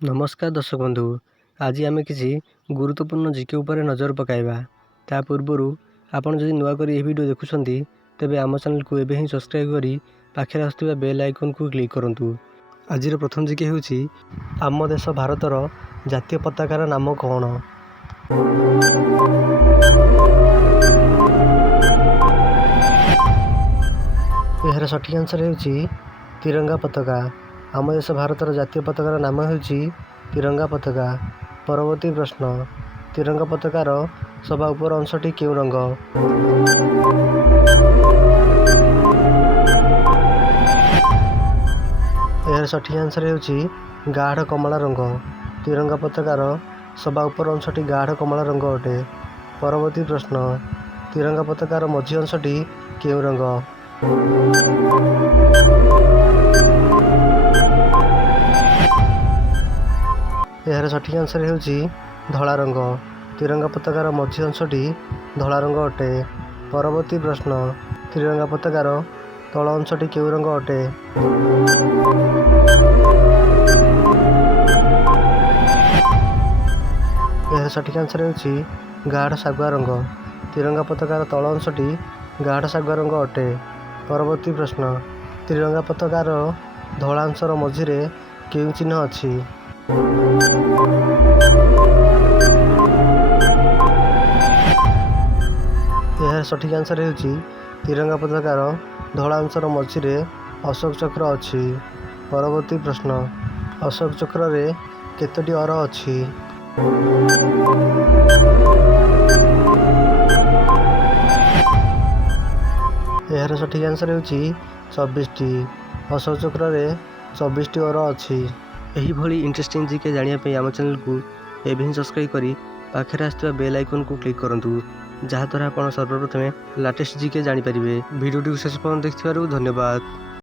नमस्कार दर्शक बंधु, आज आम किसी गुरुत्वपूर्ण जीके उपर नजर पकाइबा। ता पूर्व आपन जदि नुआ करी वीडियो देखुछंती तेबे आम चैनल को एबे ही सब्सक्राइब करी पाखरे आसुवा बेल आइकन को क्लिक करंतु। आज प्रथम जीके हेउची आम देश भारतर जातीय पताकार नाम कौन? यार सठिक आंसर हेउची तिरंगा पताका। आम देश भारतर जातीय पताकार नाम हेउची तिरंगा पताका। परवर्ती प्रश्न, तिरंगा पताकार सभा उपर अंशटी केउ रंग? यार सठिक आंसर हेउची गाढ़ कमला रंग। तिरंगा पताकार सभा उपर अंशटी गाढ़ कमला रंग अटे। परवर्ती प्रश्न, तिरंगा पताकार मझी अंशटी केउ रंग? यार सठिक आंसर हेउची धला रंग। तिरंगा पताकार मझी अंशटी धला रंग अटे। परवर्ती प्रश्न, तिरंगा पताकार तल अंशटी केउ रंग अटे? यार सठिक आंसर हेउची गाढ़ सागुआ रंग। तिरंगा पताकार तल अंशटी गाढ़ सागुआ रंग अटे। परवर्ती प्रश्न, तिरंगा पताकार धला अंशर मझिरे केउ चिन्ह अछि? यार सठिक आंसर हेउची तिरंगा पताकार धला अंशर मझिरे अशोक चक्र अछि। परवर्ती प्रश्न, अशोक चक्र रे केतोटी अर अछि? यार सठिक आंसर हेउची 24टी। अशोक चक्र रे 24टी अर अछि। एही भली इंटरेस्टिंग जीके जानिया पे आम चैनल को एबे ही सब्सक्राइब करी पाखरे आसुवा बेल आइकन को क्लिक करंतु, जहाँ द्वारा आपण सर्वप्रथमे लेटेस्ट जीके जानि परिबे। वीडियोटी शेष पर्यंत देखिथिबारु धन्यवाद।